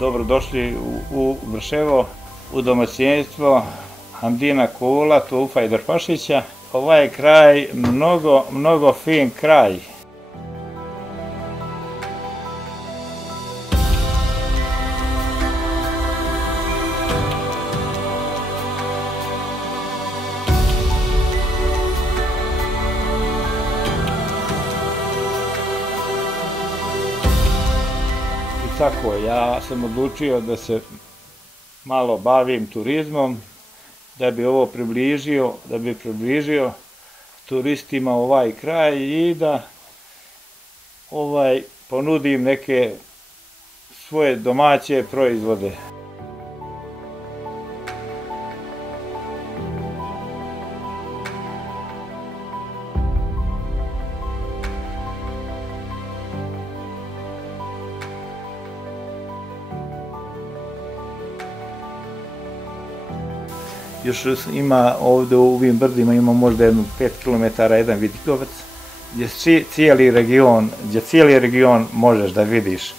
Dobrodošli u Vrševo, u domaćinstvo Hamdina Kula, Tufa i Drpašića. Ovaj je kraj mnogo fin kraj. Tako, ja sam odlučio da se malo bavim turizmom, da bi ovo približio turistima ovaj kraj i da ponudim neke svoje domaće proizvode. Još ima ovdje u ovim brdima, ima možda 5 km jedan vidikovac, gdje cijeli region možeš da vidiš.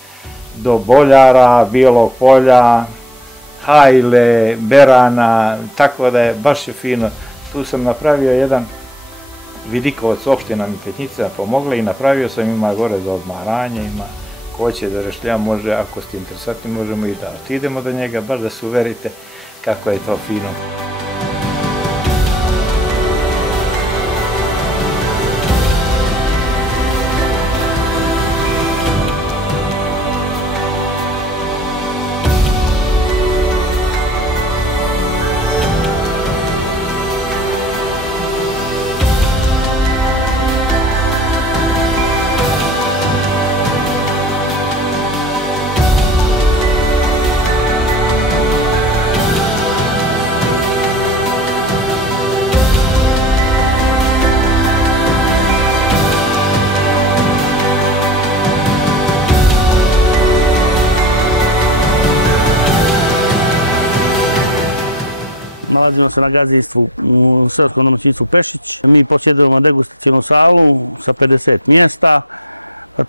Do Boljara, Bijelog polja, Hajle, Berana, tako da je baš fino. Tu sam napravio jedan vidikovac, opština mi Petnica pomogla i napravio sam, ima gore za odmaranje, ima ko hoće da rešlja, može, ako ste interesantni, možemo i da otidemo do njega, baš da se uverite kako je to fino. Nalazimo se na gazdinstvu u seoskom domaćinstvu Pešić. Mi posjedujemo degustacionu salu sa 50 mjesta.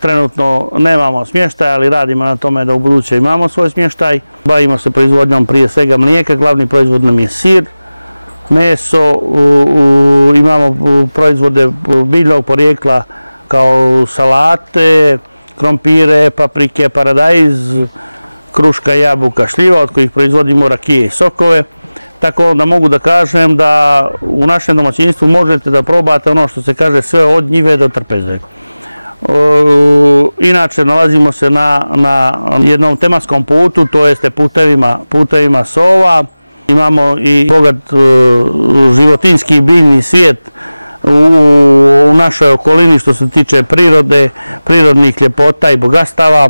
Trenutno nemamo smještaj, ali radimo na tome da u buduće imamo svoj smještaj. Bavimo se proizvodnjom prije svega mlijeka, glavni proizvod nam je sir, meso, imamo proizvode biljnog porijekla kao salate, krompire, paprike, paradajz, kruška, jabuka, šljiva od kojih proizvodimo rakije i sokove. Tako da mogu da kažem da u našem domaćinstvu možete da probate ono što se kaže sve od njive do trpeze. Inače, nalazimo se na jednom tematskom putu, to jeste putevima sova. Imamo i bogat životinjski i biljni svijet u našoj okolini što se tiče prirode, prirodnih ljepota i bogatstava.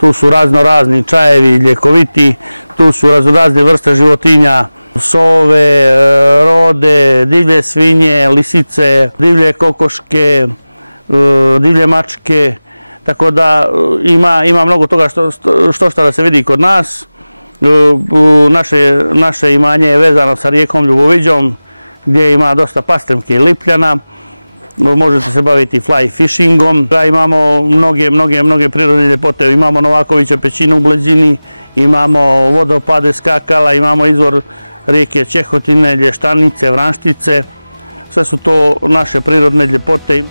Tu su razni čajevi, ljekoviti, tu su razne vrste životinja, sove, rode, divlje svinje, lisice, divlje kokoške, divlje mačke, tako da ima mnogo toga što da se vidi kod nas. Naše imanje je vezano sa rijekom Ljuboviđom, gdje ima dosta pastremke i lipljana. Možete se baviti fly fishingom. Imamo mnoge prirodne ljepote. Imamo Novakovića pećinu u blizini, imamo vodopade skakala, imamo izvor rijeke Čehotine, Lještanice, Vranštice. Sve su to naše prirodne ljepote.